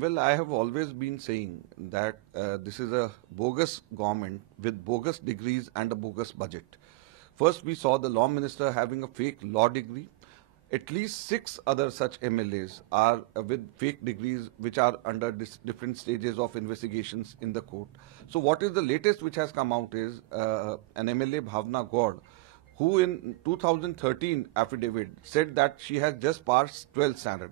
Well, I have always been saying that this is a bogus government with bogus degrees and a bogus budget. First, we saw the law minister having a fake law degree. At least 6 other such MLAs are with fake degrees which are under different stages of investigations in the court. So what is the latest which has come out is an MLA Bhavna Gaur, who in 2013 affidavit said that she has just passed 12th standard.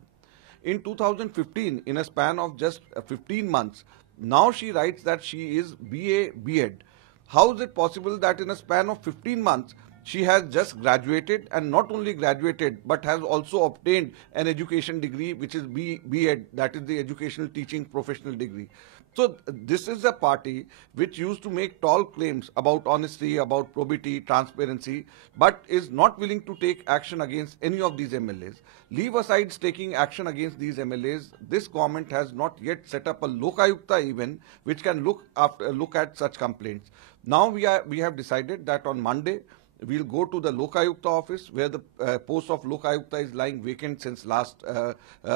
In 2015, in a span of just 15 months, now she writes that she is BA B.Ed. How is it possible that in a span of 15 months, she has just graduated, and not only graduated but has also obtained an education degree which is B.Ed, that is the educational teaching professional degree. So this is a party which used to make tall claims about honesty, about probity, transparency, but is not willing to take action against any of these MLAs. Leave aside taking action against these MLAs, this government has not yet set up a Lokayukta even which can look at such complaints. Now we have decided that on Monday we'll go to the Lokayukta office where the post of Lokayukta is lying vacant since last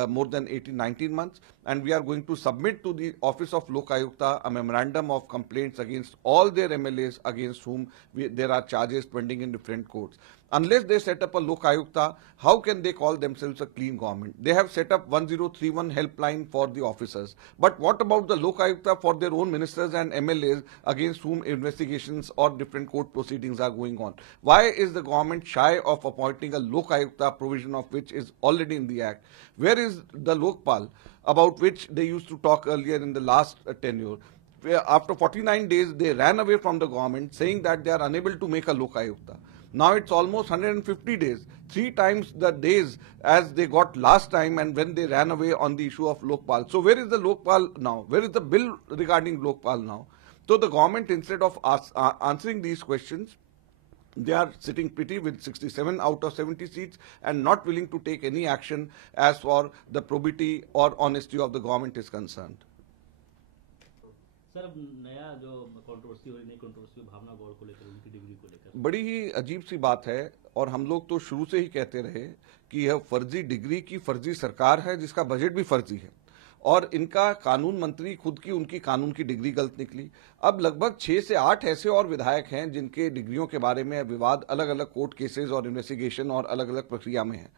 more than 18-19 months, and we are going to submit to the office of Lokayukta a memorandum of complaints against all their MLAs against whom there are charges pending in different courts. Unless they set up a Lokayukta, how can they call themselves a clean government? They have set up 1031 helpline for the officers. But what about the Lokayukta for their own ministers and MLAs against whom investigations or different court proceedings are going on? Why is the government shy of appointing a Lokayukta, provision of which is already in the Act? Where is the Lokpal, about which they used to talk earlier in the last tenure? After 49 days, they ran away from the government saying that they are unable to make a Lokayukta. Now it's almost 150 days, 3 times the days as they got last time and when they ran away on the issue of Lokpal. So where is the Lokpal now? Where is the bill regarding Lokpal now? So the government, instead of answering these questions, they are sitting pretty with 67 out of 70 seats and not willing to take any action as far the probity or honesty of the government is concerned. Sir, अब नया जो controversy हो रही, नई controversy भावना गौड़ को लेकर, उनकी degree को लेकर बड़ी ही अजीब सी बात है, और हम लोग तो शुरू से ही कहते रहे कि यह फर्जी डिग्री की फर्जी सरकार है जिसका बजट भी फर्जी है, और इनका कानून मंत्री खुद की उनकी कानून की डिग्री गलत निकली। अब लगभग 6 से 8 ऐसे और विधायक हैं जिनके डिग्रियों के बारे में विवाद अलग अलग कोर्ट केसेस और इन्वेस्टिगेशन और अलग अलग प्रक्रिया में है।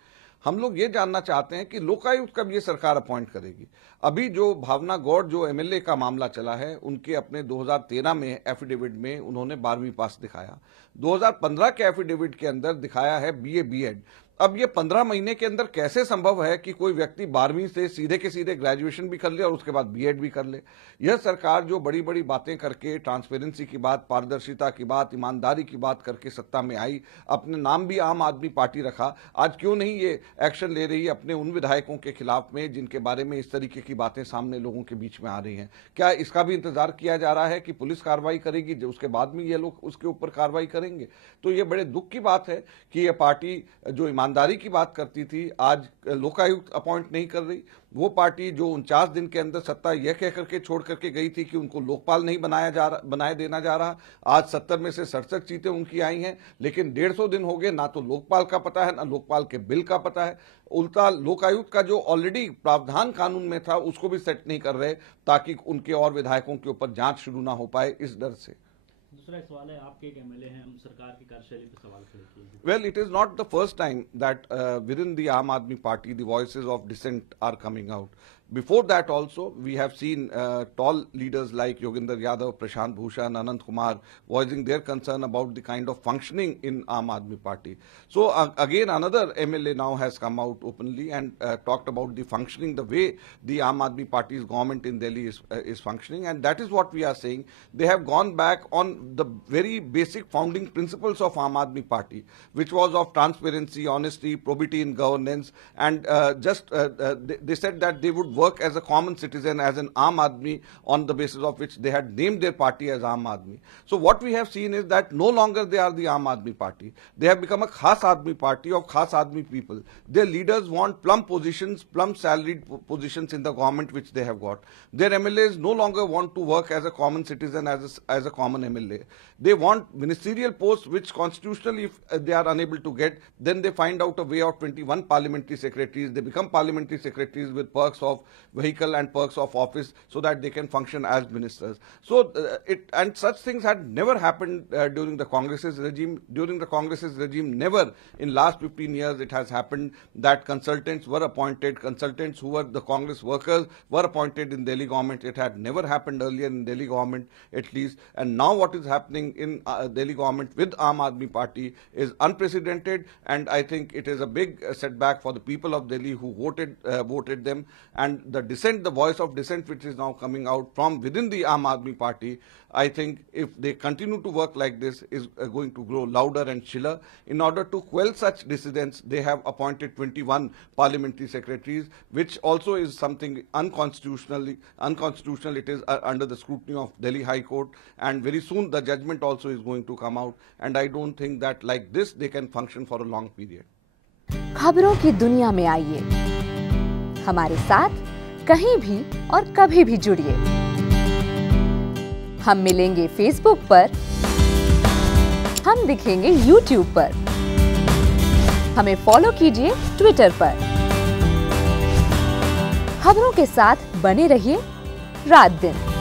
हम लोग ये जानना चाहते हैं कि लोकायुक्त कब ये सरकार अपॉइंट करेगी। अभी जो भावना गौड़ जो एमएलए का मामला चला है, उनके अपने 2013 में एफिडेविट में उन्होंने 12वीं पास दिखाया, 2015 के एफिडेविट के अंदर दिखाया है बीए बीएड। अब ये 15 महीने के अंदर कैसे संभव है कि कोई व्यक्ति 12वीं से सीधे के सीधे ग्रेजुएशन भी कर ले और उसके बाद बीएड भी कर ले। यह सरकार जो बड़ी बड़ी बातें करके ट्रांसपेरेंसी की बात, पारदर्शिता की बात, ईमानदारी की बात करके सत्ता में आई, अपने नाम भी आम आदमी पार्टी रखा, आज क्यों नहीं ये एक्शन ले रही है अपने उन विधायकों के खिलाफ में जिनके बारे में इस तरीके की बातें सामने लोगों के बीच में आ रही हैं? क्या इसका भी इंतजार किया जा रहा है कि पुलिस कार्रवाई करेगी, जो उसके बाद में ये लोग उसके ऊपर कार्रवाई करेंगे? तो ये बड़े दुख की बात है कि ये पार्टी जो ईमानदारी की बात करती थी आज लोकायुक्त अपॉइंट नहीं कर रही। वो पार्टी जो 49 दिन के अंदर सत्ता यह कह करके छोड़ करके गई थी कि उनको लोकपाल नहीं बनाए देना जा रहा, आज 70 में से 67 सीटें उनकी आई हैं, लेकिन 150 दिन हो गए, ना तो लोकपाल का पता है ना लोकपाल के बिल का पता है। उल्टा लोकायुक्त का जो ऑलरेडी प्रावधान कानून में था उसको भी सेट नहीं कर रहे ताकि उनके और विधायकों के ऊपर जांच शुरू ना हो पाए इस डर से। दूसरा एक सवाल है, आपके एक एमएलए हैं, हम सरकार की कार्यशैली पर सवाल खड़े किए। Well, it is not the first time that within the Aam Aadmi Party the voices of dissent are coming out. Before that also, we have seen tall leaders like Yogendra Yadav, Prashant Bhushan, Anant Kumar voicing their concern about the kind of functioning in Aam Aadmi Party. So again, another MLA now has come out openly and talked about the functioning, the way the Aam Aadmi Party's government in Delhi is functioning, and that is what we are saying. They have gone back on the very basic founding principles of Aam Aadmi Party, which was of transparency, honesty, probity in governance, and they said that they would work as a common citizen, as an Aam Aadmi, on the basis of which they had named their party as Aam Aadmi. So what we have seen is that no longer they are the Aam Aadmi Party. They have become a Khas Aadmi Party of Khas Aadmi people. Their leaders want plum positions, plum salaried positions in the government which they have got. Their MLAs no longer want to work as a common citizen, as a common MLA. They want ministerial posts which constitutionally, if they are unable to get, then they find out a way of 21 parliamentary secretaries. They become parliamentary secretaries with perks of vehicle and perks of office so that they can function as ministers. So and such things had never happened during the Congress's regime. During the Congress's regime, never in last 15 years it has happened that consultants were appointed, consultants who were the Congress workers were appointed in Delhi government. It had never happened earlier in Delhi government at least. And now what is happening in Delhi government with Aam Aadmi Party is unprecedented, and I think it is a big setback for the people of Delhi who voted them. And the dissent, the voice of dissent which is now coming out from within the Aam Aadmi Party, I think if they continue to work like this, is going to grow louder and shriller. In order to quell such dissidents, they have appointed 21 parliamentary secretaries, which also is something unconstitutional. It is under the scrutiny of Delhi High Court, and very soon the judgment also is going to come out. And I don't think that like this they can function for a long period. खबरों की दुनिया में आइए, हमारे साथ कहीं भी और कभी भी जुड़िए। हम मिलेंगे फेसबुक पर, हम दिखेंगे यूट्यूब पर, हमें फॉलो कीजिए ट्विटर पर। खबरों के साथ बने रहिए रात दिन।